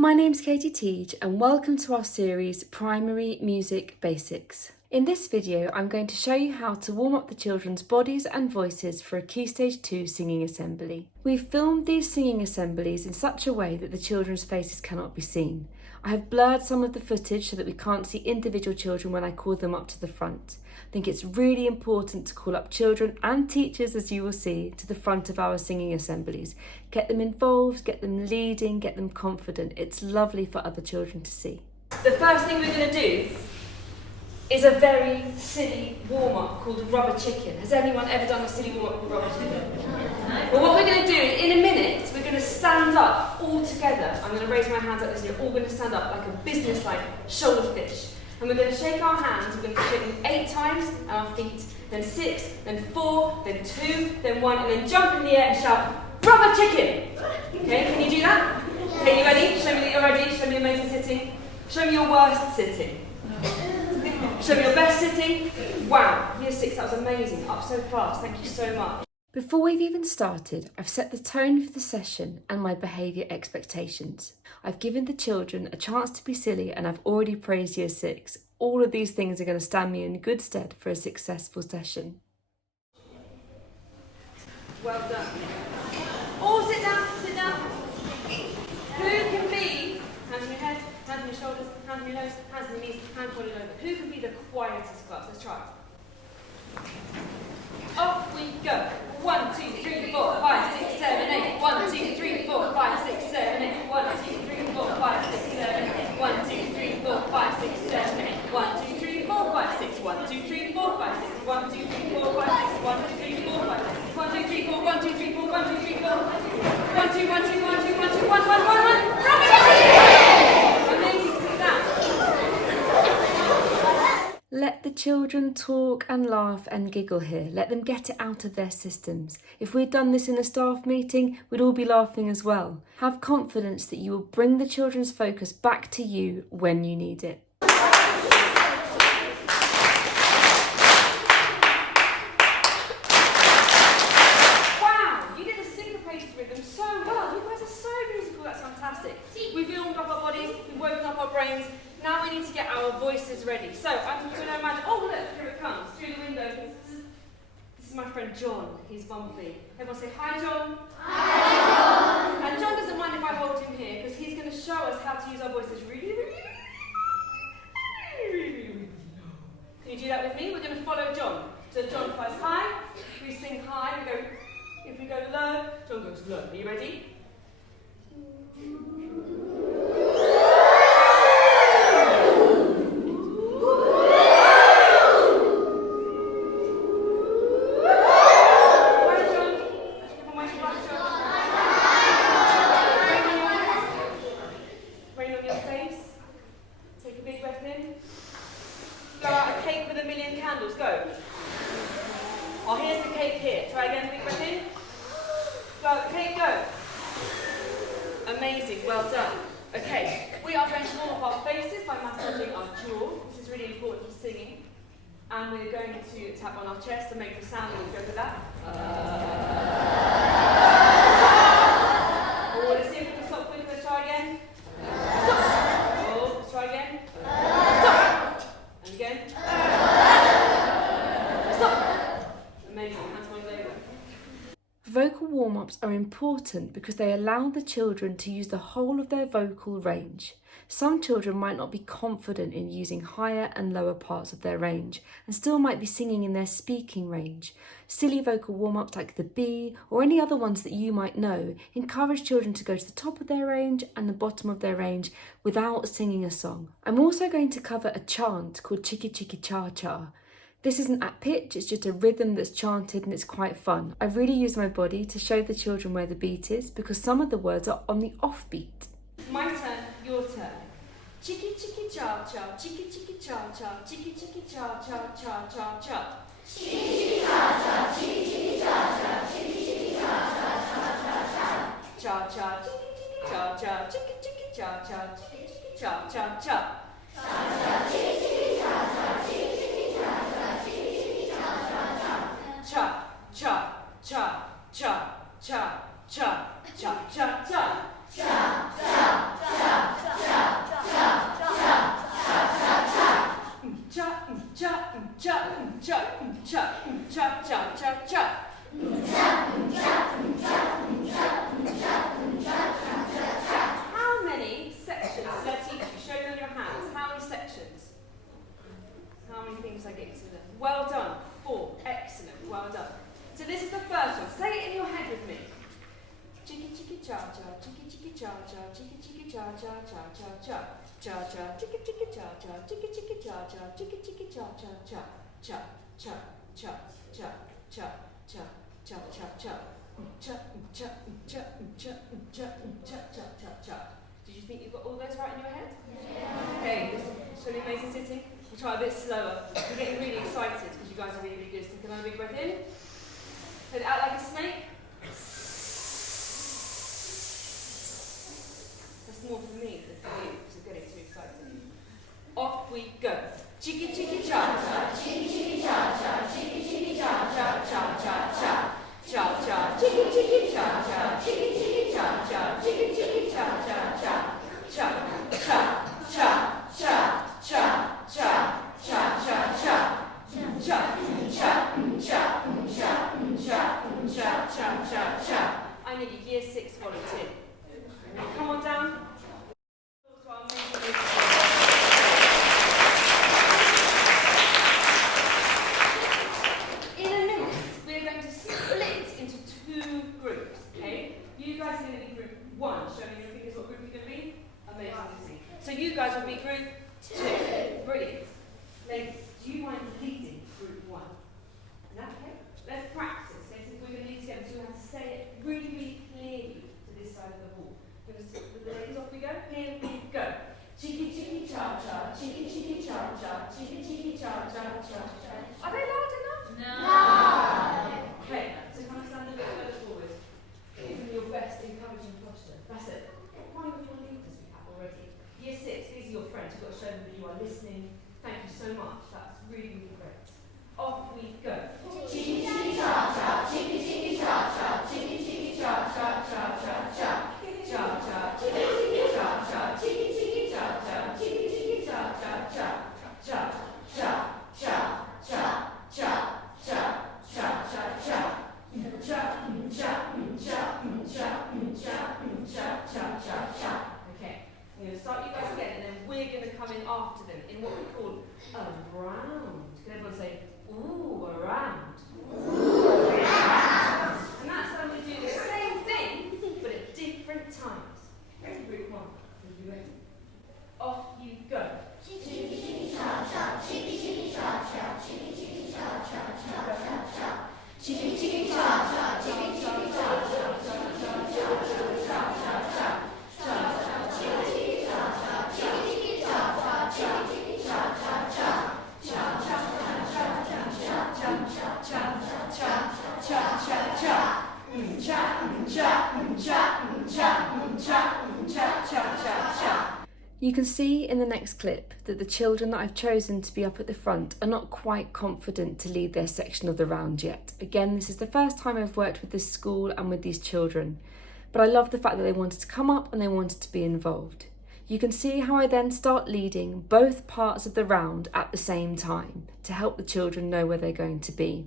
My name's Katie Teague and welcome to our series Primary Music Basics. In this video I'm going to show you how to warm up the children's bodies and voices for a Key Stage 2 singing assembly. We've filmed these singing assemblies in such a way that the children's faces cannot be seen. I have blurred some of the footage so that we can't see individual children when I call them up to the front. I think it's really important to call up children and teachers, as you will see, to the front of our singing assemblies. Get them involved, get them leading, get them confident. It's lovely for other children to see. The first thing we're going to do is a very silly warm-up called Rubber Chicken. Has anyone ever done a silly warm-up called Rubber Chicken? Well, what we're going to do, in a minute, we're going to stand up all together. I'm going to raise my hands like this, and you're all going to stand up like a business-like shoulder fish. And we're going to shake our hands, we're going to shake them 8 times, and our feet, then 6, then 4, then 2, then 1, and then jump in the air and shout, Rubber Chicken! Okay, can you do that? Okay, you ready? Show me that you're ready, show me your amazing sitting. Show me your worst sitting. Show me your best sitting. Wow, year 6, that was amazing. Up so fast, thank you so much. Before we've even started, I've set the tone for the session and my behaviour expectations. I've given the children a chance to be silly and I've already praised year 6. All of these things are going to stand me in good stead for a successful session. Well done. All sit down, sit down. Who can be, hands on your head, hands on your shoulders, hands on your nose, hands on your knees, hands folded over. Who can be the quietest class? Let's try it. Off we go. 1, 2, 3, 4, 5, 6, 7, 8. 1, 2, 3, 4, 5, 6, 7, 8. 1, 2, 3, 4, 5, 6, 7, 8. 1, 2, 3, 4, 5, 6, 7, 8. 1, 2, 3, 4, 5, 6. 1, 2, 3, 4, 5, 6. 1, 2, 3, 4, 5, 6. 1, 2, 3, 4, 5, 6. 1, 2, 3, 4, 1, 2, 3, 4, 1, 2, 3, 4. 1, 2, 1, 2, 1, 2, 1, 2, 1, 1, 1, 1. Amazing, sit down. Let the children talk and laugh and giggle here. Let them get it out of their systems. If we'd done this in a staff meeting, we'd all be laughing as well. Have confidence that you will bring the children's focus back to you when you need it. Wow, you did a syncopated rhythm so well. You guys are so musical, that's fantastic. We've warmed up our bodies, we've woken up our brains. Now we need to get our voices ready. So I'm going to imagine, oh look, here it comes, through the window. This is my friend John, he's bumpy. Everyone say, hi John. Hi John. And John doesn't mind if I hold him here, because he's going to show us how to use our voices really, really low. Can you do that with me? We're going to follow John. So John flies high, we sing high, we go, if we go low, John goes low. Are you ready? Amazing, well done. Okay, we are going to warm up our faces by massaging our jaw. This is really important for singing. And we're going to tap on our chest and make the sound when we go for that. Oh, let's see if we can stop quick. Let's try again. Stop. Oh, let's try again. Stop. And again. Stop. Amazing, hands going over. Vocal warm-ups are important because they allow the children to use the whole of their vocal range. Some children might not be confident in using higher and lower parts of their range and still might be singing in their speaking range. Silly vocal warm-ups like the B or any other ones that you might know encourage children to go to the top of their range and the bottom of their range without singing a song. I'm also going to cover a chant called Chiki Chiki Cha Cha. This isn't at pitch, it's just a rhythm that's chanted and it's quite fun. I've really used my body to show the children where the beat is because some of the words are on the offbeat. My turn, your turn. Chiki chiki cha cha, chiki chiki cha cha, chiki chiki cha cha cha cha cha. Chiki chiki cha cha, chiki chiki cha cha, chiki chiki cha cha cha cha cha. Cha cha chiki chiki cha cha, chiki chiki cha cha, chiki chiki cha cha cha. Cha cha chiki chiki cha cha, chiki chiki cha cha, chiki chiki cha cha cha. Cha cha cha cha cha cha cha cha cha cha cha cha cha. How many sections did I teach you? Show me on your hands. How many sections? How many things I get to them? Well done. 4. Excellent. Well done. So this is the first one. Say it in your head with me. Chiki chiki cha cha, chiki chiki cha cha, chiki chiki cha cha cha cha cha. Cha cha, chiki chiki cha cha, chiki chiki cha cha, chiki chiki cha cha cha. Cha cha cha cha cha cha cha cha cha. Cha cha cha cha cha cha cha cha cha. Did you think you got all those right in your head? Yeah. Okay, this is really amazing sitting. We'll try a bit slower. I'm getting really excited because you guys are really, really good. So take another big breath in. Let it out like a snake. That's more for me than for you because I'm getting too excited. Off we go. Chiki chiki cha cha, chiki chiki cha cha, chiki chiki cha cha cha cha cha. Cha cha, chiki chiki cha cha, chiki chiki cha cha, chiki chiki cha cha cha. Cha cha cha cha cha cha cha cha cha. Cha cha cha cha cha cha cha. I need a year 6 volunteer. Come on down. In a minute, we're going to split into 2 groups, okay? You guys are going to be group 1. Show me your fingers what group you're going to be. Amazing. So you guys will be group 2. Brilliant. Ladies, do you mind leading group 1? Is that okay? Let's practice. Okay? So we're going to lead together. So you have to say it really, really clearly to this side of the wall. With the ladies, off we go. Here we go. Chiki chiki cha cha, chiki chiki cha cha, chiki chiki cha cha cha cha. Are they loud enough? No. Okay, so kind of stand a bit further forward. Give them your best encouraging posture. That's it. One of your leaders we have already. Year 6, these are your friends. You've got to show them that you are listening. Thank you so much. That's really, really great. Off we go. Chiki chiki cha cha, chiki chiki cha cha, chiki chiki cha cha cha cha cha. Cha cha, chiki chiki cha cha, chiki chiki cha cha, chiki chiki cha cha cha. Cha cha cha cha cha cha cha cha cha. Okay, I'm going to start you guys again, and then we're going to come in after them in what we call a round. Can everyone say, ooh, a round? Ooh, a round. And that's when we do the same thing, but at different times. Ready, group 1? Are you ready? Off you go. Chiki chiki cha cha, chiki chiki cha cha, chiki chiki cha cha cha cha cha. Chiki chiki cha cha, chiki chiki cha cha cha cha cha cha cha cha. Cha cha, chiki chiki cha cha, chiki chiki cha cha, chiki chiki cha cha cha. Cha cha cha cha cha cha cha cha cha cha cha cha. You can see in the next clip that the children that I've chosen to be up at the front are not quite confident to lead their section of the round yet. Again, this is the first time I've worked with this school and with these children, but I love the fact that they wanted to come up and they wanted to be involved. You can see how I then start leading both parts of the round at the same time to help the children know where they're going to be.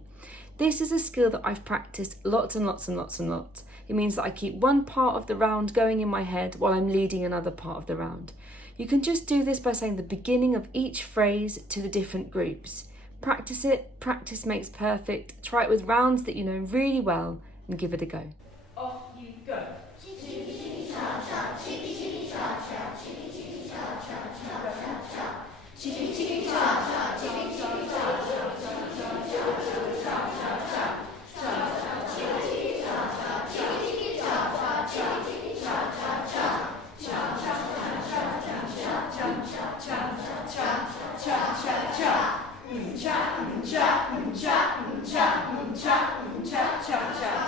This is a skill that I've practiced lots and lots and lots and lots. It means that I keep one part of the round going in my head while I'm leading another part of the round. You can just do this by saying the beginning of each phrase to the different groups. Practice it, practice makes perfect. Try it with rounds that you know really well and give it a go. Off you go. Chiki chiki cha cha, chiki chiki cha cha, chiki chiki cha cha cha cha cha. Chiki chiki cha cha, chiki chiki cha cha cha cha cha cha cha cha. Chiki chiki cha cha, chiki chiki cha cha, chiki chiki cha cha cha. Cha cha cha cha cha cha cha cha cha cha cha cha. Cha cha cha cha cha cha cha cha cha.